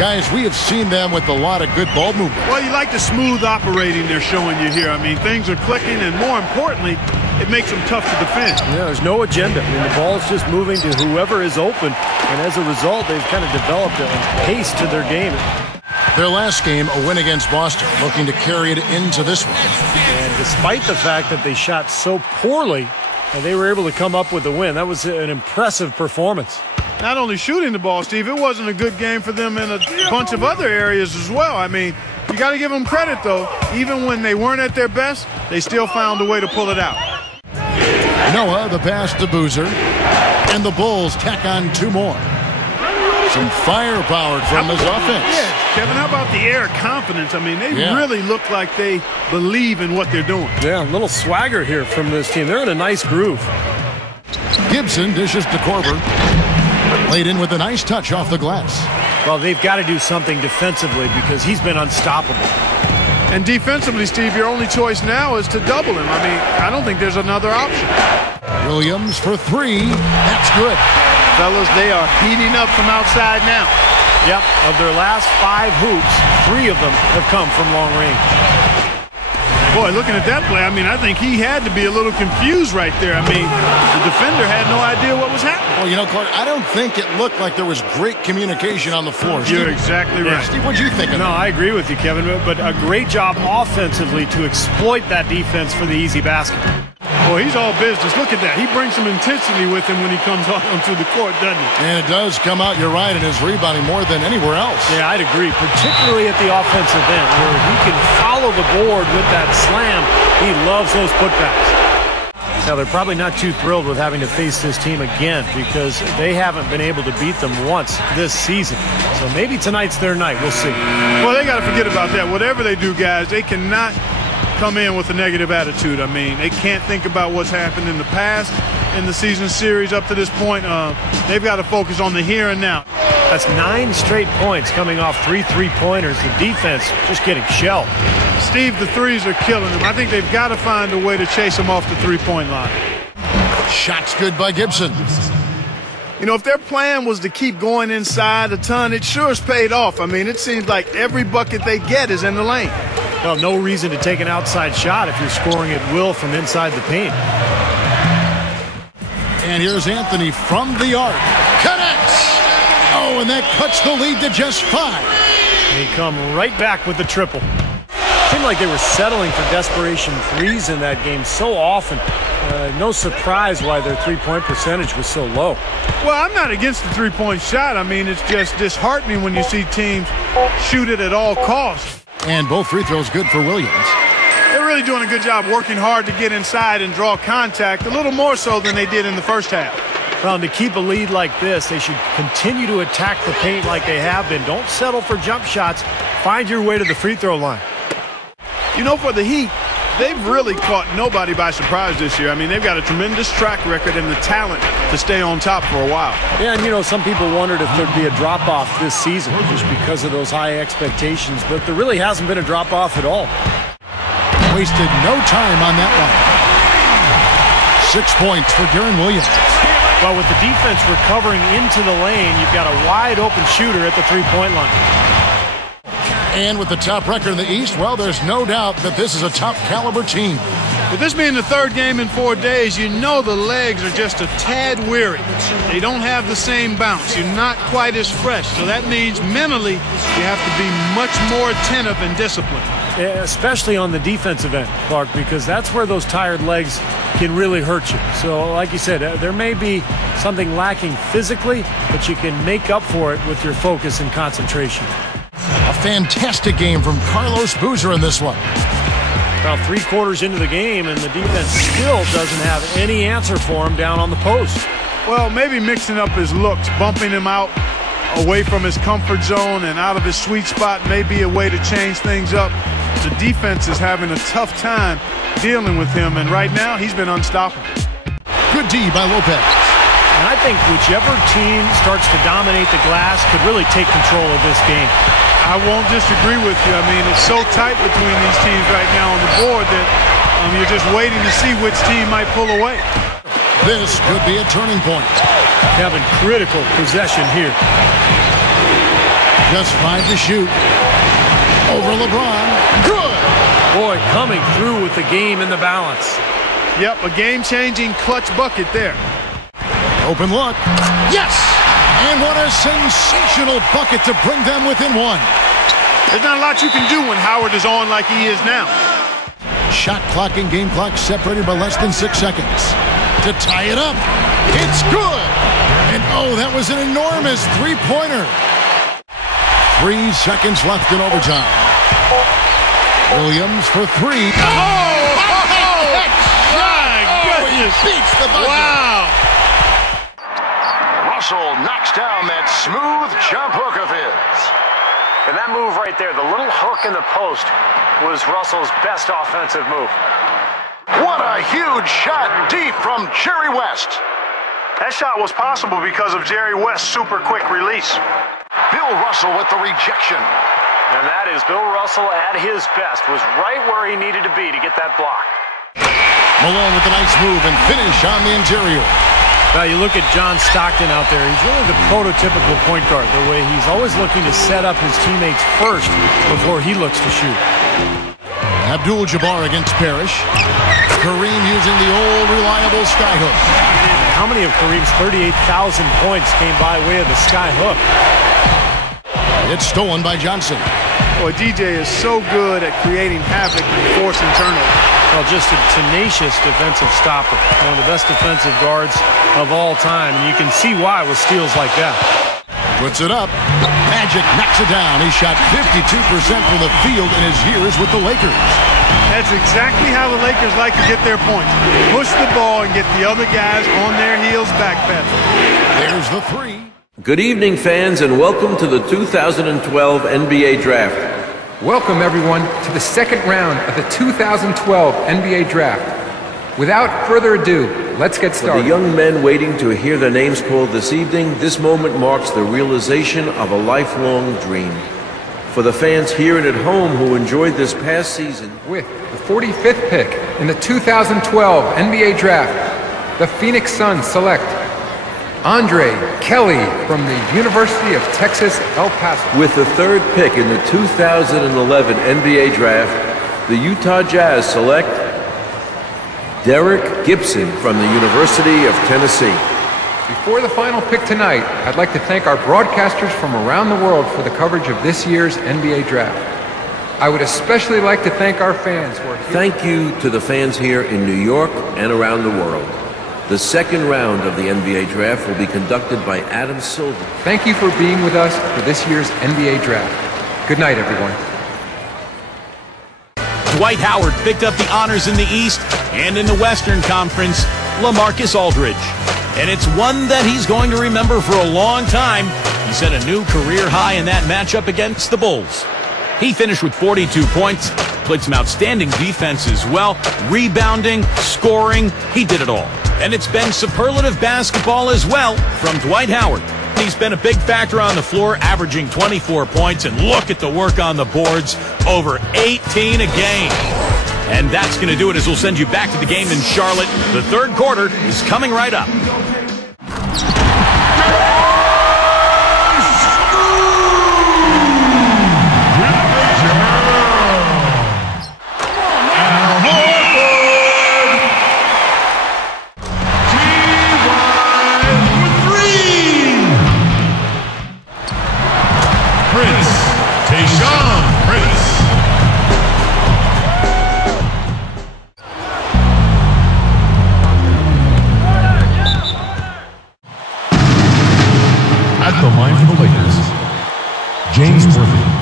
Guys, we have seen them with a lot of good ball movement. Well, you like the smooth operating they're showing you here. I mean, things are clicking, and more importantly, it makes them tough to defend. Yeah, there's no agenda. I mean, the ball's just moving to whoever is open, and as a result, they've kind of developed a pace to their game. Their last game, a win against Boston, looking to carry it into this one. And despite the fact that they shot so poorly, and they were able to come up with the win, that was an impressive performance. Not only shooting the ball, Steve, it wasn't a good game for them in a bunch of other areas as well. I mean, you got to give them credit, though. Even when they weren't at their best, they still found a way to pull it out. Noah, the pass to Boozer, and the Bulls tack on 2 more. Some firepower from this offense. Yeah, Kevin, how about the air of confidence? I mean, they really look like they believe in what they're doing. Yeah, a little swagger here from this team. They're in a nice groove. Gibson dishes to Korver. Laid in with a nice touch off the glass. Well, they've got to do something defensively because he's been unstoppable. And defensively, Steve, your only choice now is to double him. I mean, I don't think there's another option. Williams for 3. That's good. Fellas, they are heating up from outside now. Yep, of their last 5 hoops, 3 of them have come from long range. Boy, looking at that play, I mean, I think he had to be a little confused right there. I mean, the defender had no idea what was happening. Well, you know, Clark, I don't think it looked like there was great communication on the floor. You're exactly right. Steve, what do you think of that? No, I agree with you, Kevin, but a great job offensively to exploit that defense for the easy basket. Boy, he's all business. Look at that. He brings some intensity with him when he comes onto the court, doesn't he? And it does come out, you're right, in his rebounding more than anywhere else. Yeah, I'd agree, particularly at the offensive end where he can follow the board with that slam. He loves those putbacks. Now, they're probably not too thrilled with having to face this team again because they haven't been able to beat them once this season. So maybe tonight's their night. We'll see. Well, they got to forget about that. Whatever they do, guys, they cannot come in with a negative attitude. I mean, they can't think about what's happened in the past in the season series up to this point. They've got to focus on the here and now. That's 9 straight points coming off 3 3-pointers. The defense just getting shelled. Steve, the threes are killing them. I think they've got to find a way to chase them off the three-point line. Shots good by Gibson. You know, if their plan was to keep going inside a ton, it sure has paid off. I mean, it seems like every bucket they get is in the lane. Well, no reason to take an outside shot if you're scoring at will from inside the paint. And here's Anthony from the arc. Connects! Oh, and that cuts the lead to just 5. And he come right back with the triple. Seemed like they were settling for desperation threes in that game so often. No surprise why their three-point percentage was so low. Well, I'm not against the three-point shot. I mean, it's just disheartening when you see teams shoot it at all costs. And both free throws good for Williams. They're really doing a good job working hard to get inside and draw contact, a little more so than they did in the first half. Well, and to keep a lead like this, they should continue to attack the paint like they have been. Don't settle for jump shots. Find your way to the free throw line. You know, for the Heat, they've really caught nobody by surprise this year. I mean, they've got a tremendous track record and the talent to stay on top for a while. Yeah, and you know, some people wondered if there'd be a drop-off this season just because of those high expectations, but there really hasn't been a drop-off at all. Wasted no time on that one. 6 points for Deron Williams. Well, with the defense recovering into the lane, you've got a wide-open shooter at the three-point line. And with the top record in the East, well, there's no doubt that this is a top-caliber team. With this being the third game in 4 days, you know the legs are just a tad weary. They don't have the same bounce. You're not quite as fresh. So that means mentally you have to be much more attentive and disciplined. Yeah, especially on the defensive end, Clark, because that's where those tired legs can really hurt you. So, like you said, there may be something lacking physically, but you can make up for it with your focus and concentration. A fantastic game from Carlos Boozer in this one. About 3 quarters into the game, and the defense still doesn't have any answer for him down on the post. Well, maybe mixing up his looks, bumping him out away from his comfort zone and out of his sweet spot may be a way to change things up. The defense is having a tough time dealing with him, and right now he's been unstoppable. Good D by Lopez. And I think whichever team starts to dominate the glass could really take control of this game. I won't disagree with you. I mean, it's so tight between these teams right now on the board that you're just waiting to see which team might pull away. This could be a turning point. Having critical possession here. Just 5 to shoot. Over LeBron. Good. Boy, coming through with the game in the balance. Yep, a game-changing clutch bucket there. Open look. Yes! And what a sensational bucket to bring them within 1. There's not a lot you can do when Howard is on like he is now. Shot clock and game clock separated by less than 6 seconds. To tie it up. It's good. And oh, that was an enormous three-pointer. 3 seconds left in overtime. Williams for 3. Beats the buzzer. Wow. Russell knocks down that smooth jump hook of his. And that move right there, the little hook in the post, was Russell's best offensive move. What a huge shot deep from Jerry West. That shot was possible because of Jerry West's super quick release. Bill Russell with the rejection. And that is Bill Russell at his best, was right where he needed to be to get that block. Malone with a nice move and finish on the interior. Now you look at John Stockton out there. He's really the prototypical point guard, the way he's always looking to set up his teammates first before he looks to shoot. Abdul-Jabbar against Parrish. Kareem using the old reliable skyhook. How many of Kareem's 38,000 points came by way of the skyhook? It's stolen by Johnson. Boy, DJ is so good at creating havoc and forcing turnovers. Well, just a tenacious defensive stopper. One of the best defensive guards of all time. And you can see why with steals like that. Puts it up. Magic knocks it down. He shot 52% from the field in his years with the Lakers. That's exactly how the Lakers like to get their points. Push the ball and get the other guys on their heels backpedaling. There's the 3. Good evening, fans, and welcome to the 2012 NBA Draft. Welcome, everyone, to the second round of the 2012 NBA Draft. Without further ado, let's get For started. the young men waiting to hear their names called this evening, this moment marks the realization of a lifelong dream. For the fans here and at home who enjoyed this past season, With the 45th pick in the 2012 NBA Draft, the Phoenix Suns select Andre Kelly from the University of Texas, El Paso. with the third pick in the 2011 NBA Draft, the Utah Jazz select Derek Gibson from the University of Tennessee. Before the final pick tonight, I'd like to thank our broadcasters from around the world for the coverage of this year's NBA Draft. I would especially like to thank our fans who are here. Thank you to the fans here in New York and around the world. The second round of the NBA Draft will be conducted by Adam Silver. Thank you for being with us for this year's NBA Draft. Good night, everyone. Dwight Howard picked up the honors in the East, and in the Western Conference, LaMarcus Aldridge. And it's one that he's going to remember for a long time. He set a new career high in that matchup against the Bulls. He finished with 42 points, played some outstanding defense as well, rebounding, scoring, he did it all. And it's been superlative basketball as well from Dwight Howard. He's been a big factor on the floor, averaging 24 points, and look at the work on the boards, over 18 a game. And that's going to do it as we'll send you back to the game in Charlotte. The third quarter is coming right up. At the line for the Lakers, James Worthy.